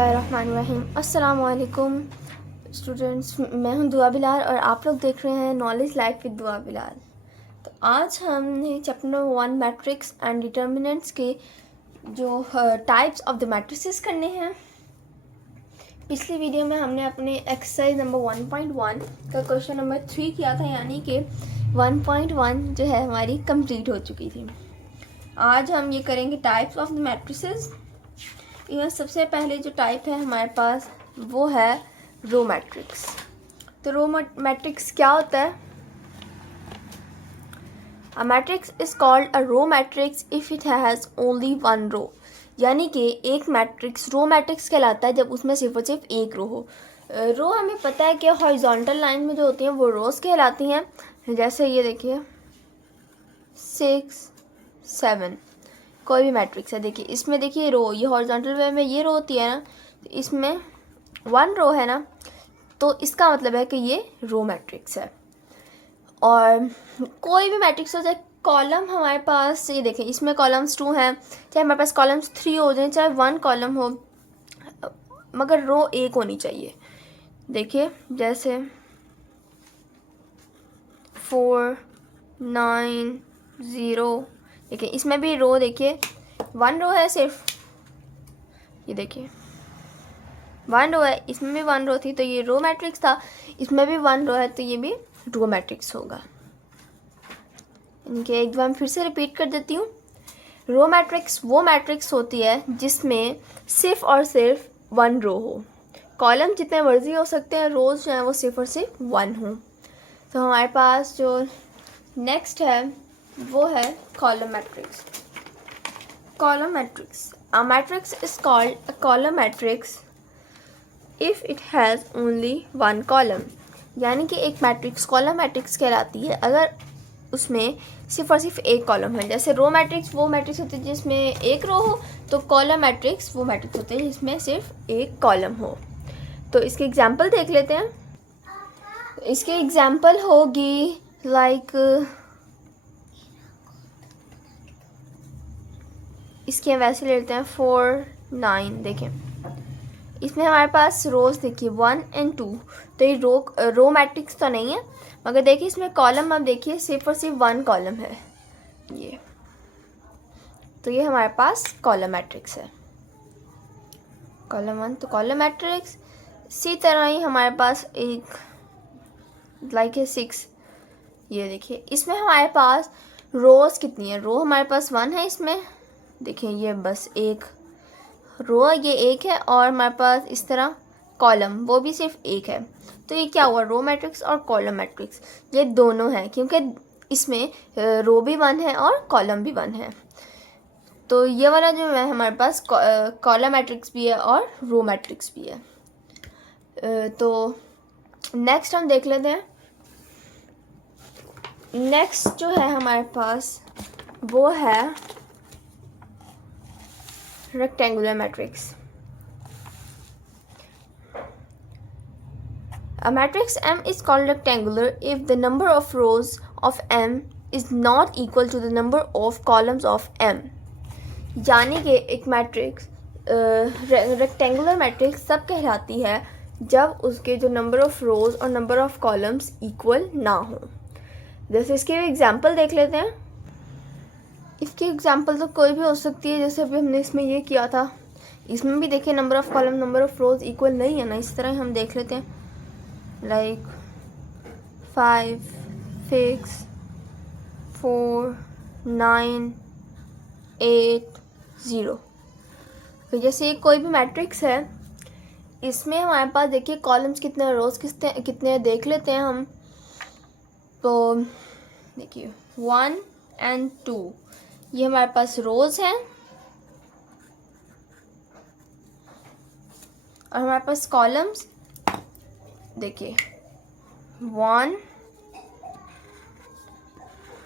बिस्मिल्लाहिर्रहमानिर्रहीम। अस्सलाम वालेकुम स्टूडेंट्स, मैं हूं दुआ बिलाल और आप लोग देख रहे हैं नॉलेज लाइफ विद दुआ बिलाल। तो आज हमने chapter number 1 matrix and determinants के जो टाइप्स ऑफ द मैट्रिसेस करने हैं। पिछली वीडियो में हमने अपने एक्सरसाइज नंबर 1.1 का क्वेश्चन नंबर 3 किया था, यानी कि 1.1 जो है हमारी कंप्लीट हो चुकी थी। आज हम ये करेंगे टाइप्स ऑफ द मैट्रिसेस। इनमें सबसे पहले जो टाइप है हमारे पास वो है रो मैट्रिक्स। तो रो मैट्रिक्स क्या होता है? A matrix is called a row matrix if it has only one row. यानी कि एक मैट्रिक्स रो मैट्रिक्स कहलाता है जब उसमें सिर्फ और सिर्फ एक रो हो। रो हमें पता है कि हॉरिजॉन्टल लाइन में जो होती हैं वो रोज़ कहलाती हैं। जैसे ये देखिए 6 7 कोई भी मैट्रिक्स है, देखिए इसमें देखिए रो, ये हॉरिजॉन्टल वे में ये रो होती है ना, तो इसमें वन रो है ना, तो इसका मतलब है कि ये रो मैट्रिक्स है। और कोई भी मैट्रिक्स हो, चाहे कॉलम हमारे पास, ये देखें इसमें कॉलम्स 2 हैं, चाहे हमारे पास कॉलम्स 3 हो जाए, चाहे 1 कॉलम हो, मगर रो एक होनी चाहिए। देखिए जैसे 4 9 0, देखिए इसमें भी रो, देखिए 1 रो है सिर्फ, ये देखिए 1 रो है, इसमें भी 1 रो थी तो ये रो मैट्रिक्स था, इसमें भी 1 रो है तो ये भी रो मैट्रिक्स होगा। इनके एक बार मैं फिर से रिपीट कर देती हूँ। रो मैट्रिक्स वो मैट्रिक्स होती है जिसमें सिर्फ और सिर्फ 1 रो हो। कॉलम जितने मर्जी हो सकते हैं, रोज जो है वो सिर्फ और सिर्फ 1 हो। तो हमारे पास जो नेक्स्ट है वो है column matrix. Column matrix, a matrix is called a column matrix if it has only 1 column. यानी कि एक मैट्रिक्स कॉलम मैट्रिक्स कहलाती है अगर उसमें सिर्फ और सिर्फ एक कॉलम है। जैसे रो मैट्रिक्स वो मैट्रिक्स होती है जिसमें एक रो हो, तो कॉलम मैट्रिक्स वो मैट्रिक्स होते हैं जिसमें सिर्फ एक कॉलम हो। तो इसके एग्जांपल देख लेते हैं। इसके एग्जांपल होगी लाइक इसके वैसे ले लेते हैं 4 9, देखें इसमें हमारे पास रोज देखिए 1 और 2, तो ये रो मैट्रिक्स तो नहीं है, मगर देखिए इसमें कॉलम आप देखिए सिर्फ और सिर्फ 1 कॉलम है ये, तो ये हमारे पास कॉलम मैट्रिक्स है, कॉलम 1 तो कॉलम मैट्रिक्स। इसी तरह ही हमारे पास एक लाइक है 6, ये देखिए इसमें हमारे पास रोज कितनी है? रो हमारे पास 1 है, इसमें देखिए ये बस एक रो, ये एक है, और हमारे पास इस तरह कॉलम वो भी सिर्फ एक है। तो ये क्या हुआ? रो मैट्रिक्स और कॉलम मैट्रिक्स ये दोनों हैं, क्योंकि इसमें रो भी 1 है और कॉलम भी 1 है। तो ये वाला जो है हमारे पास कॉलम मैट्रिक्स भी है और रो मैट्रिक्स भी है। तो नेक्स्ट हम देख लेते हैं। नेक्स्ट जो है हमारे पास वो है rectangular matrix. A matrix M is called rectangular if the number of rows of M is not equal to the number of columns of M. यानी कि एक मैट्रिक्स रेक्टेंगुलर मैट्रिक्स तब कहलाती है जब उसके जो नंबर ऑफ रोज और नंबर ऑफ कॉलम्स इक्वल ना हो। जैसे इसके एग्जांपल देख लेते हैं। इसकी एग्जांपल तो कोई भी हो सकती है, जैसे अभी हमने इसमें ये किया था, इसमें भी देखिए number of column number of rows equal नहीं है ना। इस तरह हम देख लेते हैं लाइक 5 6 4 9 8 0। तो जैसे ये कोई भी मैट्रिक्स है, इसमें हमारे पास देखिए कॉलम्स कितने, रोज कितने देख लेते हैं हम। तो देखिए 1 और 2 ये हमारे पास रोज हैं, और हमारे पास कॉलम्स देखिए 1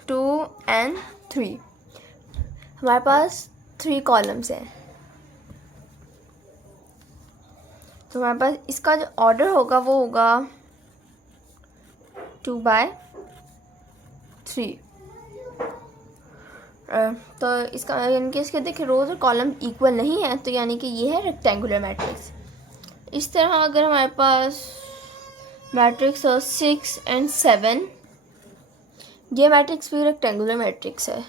2 और 3, हमारे पास 3 कॉलम्स हैं। तो हमारे पास इसका जो ऑर्डर होगा वो होगा 2/3। तो इसका यानी कि इसके देखिए रोज और कॉलम इक्वल नहीं है, तो यानी कि ये है रेक्टेंगुलर मैट्रिक्स। इस तरह अगर हमारे पास मैट्रिक्स हो 6 and 7, ये मैट्रिक्स भी रेक्टेंगुलर मैट्रिक्स है,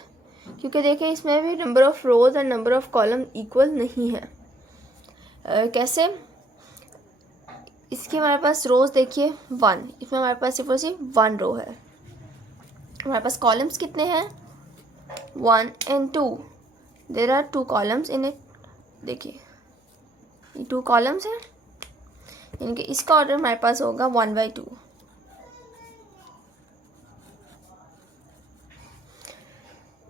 क्योंकि देखिए इसमें भी number of rows and number of column equal नहीं है। कैसे? इसके हमारे पास रोज़ देखिए 1, इसमें हमारे पास सिर्फ और सिर्फ 1 रो है। हमारे पास कॉलम्स कितने हैं? 1 and 2, there are 2 columns in it. देखिए ये 2 कॉलम्स हैं, यानी कि इसका ऑर्डर हमारे पास होगा 1/2।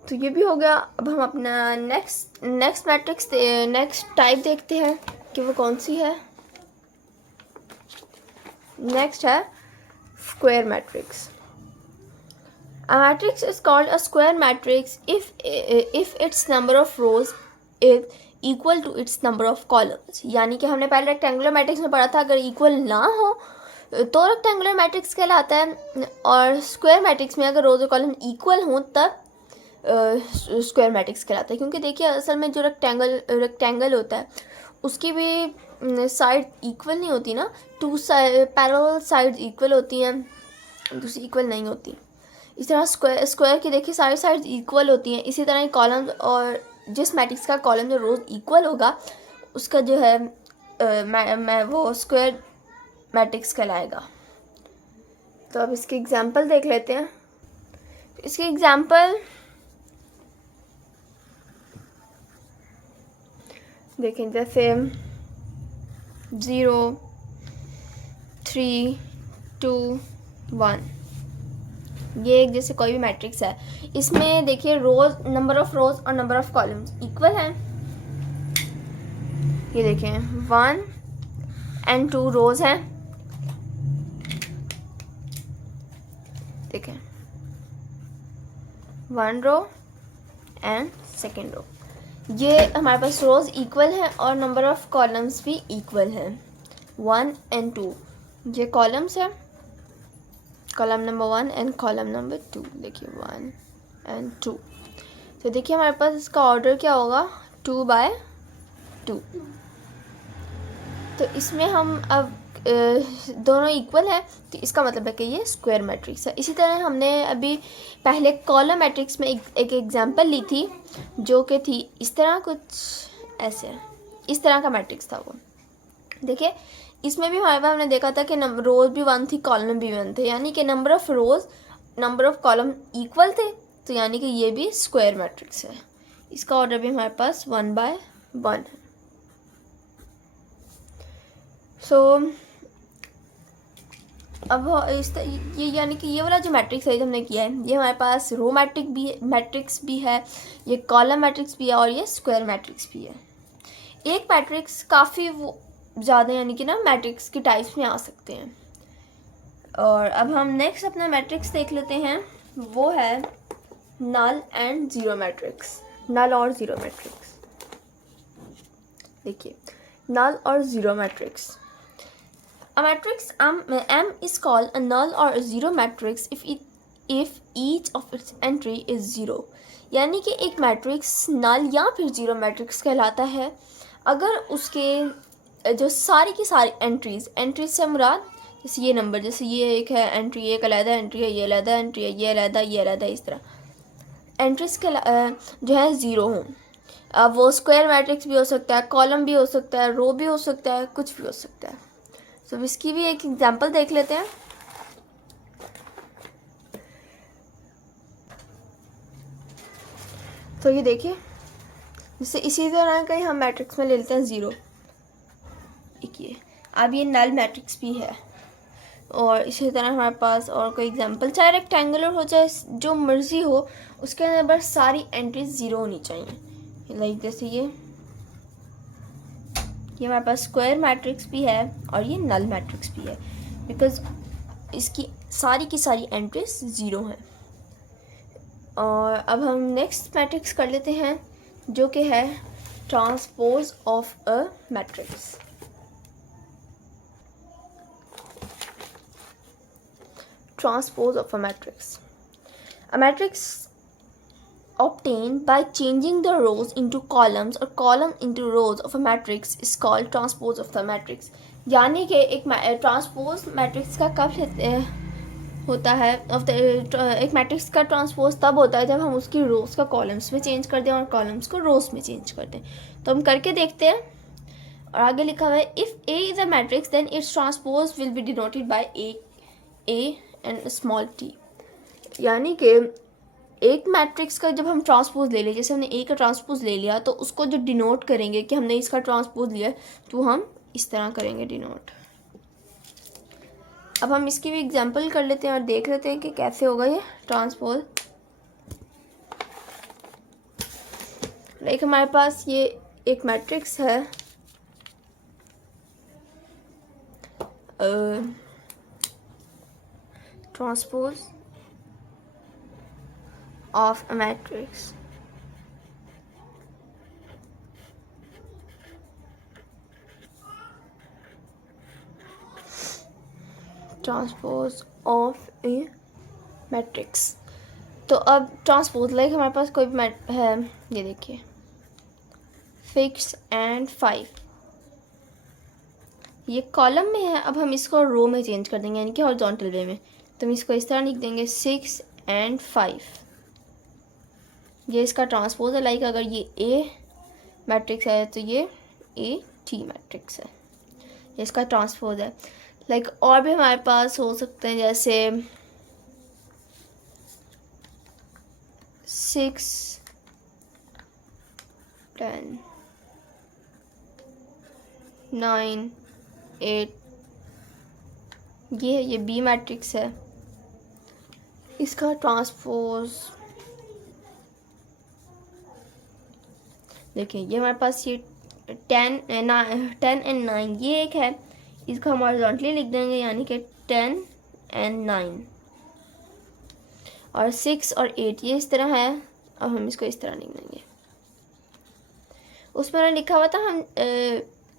तो ये भी हो गया। अब हम अपना नेक्स्ट मैट्रिक्स नेक्स्ट टाइप देखते हैं कि वो कौन सी है। नेक्स्ट है square matrix. A matrix is called a square matrix if its number of rows is equal to its number of columns। यानी कि हमने पहले रेक्टेंगुलर मैट्रिक्स में पढ़ा था, अगर इक्वल ना हो तो रेक्टेंगुलर मैट्रिक्स कहलाता है, और स्क्वायर मैट्रिक्स में अगर रोज और कॉलम इक्वल हों तब स्क्वायर मैट्रिक्स कहलाता है। क्योंकि देखिए असल में जो रेक्टेंगल होता है उसकी भी साइड इक्वल नहीं होती ना, 2 पैरेलल साइड्स इक्वल होती हैं, दूसरी इक्वल नहीं होती। इस तरह स्क्वायर की देखिए सारी साइड्स इक्वल होती हैं। इसी तरह कॉलम, और जिस मैट्रिक्स का कॉलम जो रोज़ इक्वल होगा उसका जो है वो स्क्वायर मैट्रिक्स कहलाएगा। तो अब इसके एग्जांपल देख लेते हैं। इसके एग्जांपल देखें, जैसे 0 3 2 1, ये एक जैसे कोई भी मैट्रिक्स है, इसमें देखिए रोज, नंबर ऑफ रोज और नंबर ऑफ कॉलम्स इक्वल हैं। ये देखें 1 and 2 रोज हैं, देखें 1 रो एंड सेकेंड रो। ये हमारे पास रोज इक्वल हैं और नंबर ऑफ कॉलम्स भी इक्वल हैं, 1 and 2। ये कॉलम्स है, column number 1 and column number 2। देखिए 1 and 2। तो देखिए हमारे पास इसका ऑर्डर क्या होगा, 2/2। तो इसमें हम अब दोनों इक्वल हैं, तो इसका मतलब है कि ये स्क्वायर मैट्रिक्स है। इसी तरह हमने अभी पहले कॉलम मैट्रिक्स में एक एग्जांपल ली थी, जो कि थी इस तरह, कुछ ऐसे, इस तरह का मैट्रिक्स था वो। देखिए इसमें भी हमारे पास हमने देखा था कि रोज भी 1 थी, कॉलम भी 1 थे, यानी कि number of rows number of column equal थे, तो यानी कि ये भी स्क्वायर मैट्रिक्स है। इसका ऑर्डर भी हमारे पास 1/1 है। सो अब ये यानी कि ये वाला जो मैट्रिक्स है हमने किया है, ये हमारे पास रो मैट्रिक्स भी है, ये कॉलम मैट्रिक्स भी है, और ये स्क्वायर मैट्रिक्स भी है। एक मैट्रिक्स काफ़ी ज़्यादा यानी कि ना मैट्रिक्स की टाइप्स में आ सकते हैं। और अब हम नेक्स्ट अपना मैट्रिक्स देख लेते हैं, वो है नल एंड ज़ीरो मैट्रिक्स। नल और ज़ीरो मैट्रिक्स, देखिए नल और zero matrix. A matrix M is called a null or a zero matrix if each of its entry is zero। यानी कि एक मैट्रिक्स नल या फिर ज़ीरो मैट्रिक्स कहलाता है अगर उसके जो सारी की सारी एंट्रीज से मुराद, जैसे ये नंबर, जैसे ये एक है एंट्री, एक अलग एंट्री है, ये अलग एंट्री है, ये अलग, इस तरह एंट्रीज के जो है ज़ीरो हों। अब वो स्क्वायर मैट्रिक्स भी हो सकता है, कॉलम भी हो सकता है, रो भी हो सकता है, कुछ भी हो सकता है। तो इसकी भी एक एग्जांपल देख लेते हैं। तो ये देखिए, जैसे इसी तरह का ही हम मैट्रिक्स में ले लेते हैं 0। देखिए अब ये नल मैट्रिक्स भी है, और इसी तरह हमारे पास और कोई एग्जांपल, चाहे रेक्टेंगुलर हो चाहे जो मर्जी हो, उसके अंदर बस सारी एंट्रीज 0 होनी चाहिए। लाइक जैसे ये हमारे पास स्क्वायर मैट्रिक्स भी है और ये नल मैट्रिक्स भी है, बिकॉज इसकी सारी की सारी एंट्रीज 0 हैं। और अब हम नेक्स्ट मैट्रिक्स कर लेते हैं, जो कि है transpose of a matrix. Transpose of a matrix. A matrix obtained by changing the rows into columns or column into rows of a matrix is called transpose of the matrix। यानी कि एक transpose matrix का कब होता है एक matrix का transpose तब होता है जब हम उसकी रोज का कॉलम्स में चेंज कर दें और कॉलम्स को रोज में चेंज कर दें। तो हम करके देखते हैं। और आगे लिखा हुआ है if A is a matrix then its transpose will be denoted by A and small T. यानी कि एक मैट्रिक्स का जब हम ट्रांसपोज ले लें, जैसे हमने ए का ट्रांसपोज ले लिया, तो उसको जो डिनोट करेंगे कि हमने इसका ट्रांसपोज लिया, तो हम इस तरह करेंगे डिनोट। अब हम इसकी भी एग्जांपल कर लेते हैं और देख लेते हैं कि कैसे होगा ये ट्रांसपोज। लाइक हमारे पास ये एक मैट्रिक्स है transpose of a matrix transpose of A matrix. तो अब ट्रांसपोज लाइक हमारे पास कोई भी है, ये देखिए 6 and 5 ये कॉलम में है। अब हम इसको रो में चेंज कर देंगे, यानी कि हॉरिजॉन्टल वे में। तो हम इसको इस तरह लिख देंगे 6 and 5। ये इसका ट्रांसपोज है। लाइक अगर ये ए मैट्रिक्स है तो ये ए टी मैट्रिक्स है, ये इसका ट्रांसपोज है। लाइक और भी हमारे पास हो सकते हैं, जैसे 6 10 9 8 ये बी मैट्रिक्स है, इसका ट्रांसपोज देखिए ये हमारे पास ये 10 and 9 ये एक है, इसको हम हॉरिजॉन्टली लिख देंगे, यानी कि 10 and 9। और 6 और 8 ये इस तरह है। अब हम इसको इस तरह लिख देंगे। उसमें मैंने लिखा हुआ था हम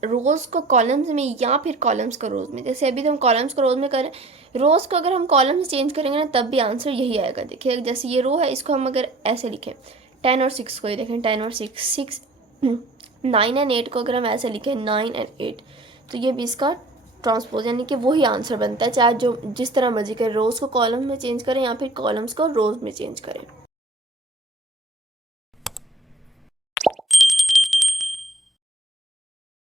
रोज़ को कॉलम्स में या फिर कॉलम्स को रोज़ में। जैसे अभी तो हम कॉलम्स को रोज़ में करें, रोज़ को अगर हम कॉलम से चेंज करेंगे ना तब भी आंसर यही आएगा। देखिए जैसे ये रो है, इसको हम अगर ऐसे लिखें 10 और 6 को, ये देखें 10 और 6 9 and 8 को अगर हम ऐसे लिखें 9 and 8, तो ये भी इसका ट्रांसपोज, यानी कि वही आंसर बनता है, चाहे जो जिस तरह मर्जी करें, रोज़ को कॉलम में चेंज करें या फिर कॉलम्स को रोज़ में चेंज करें।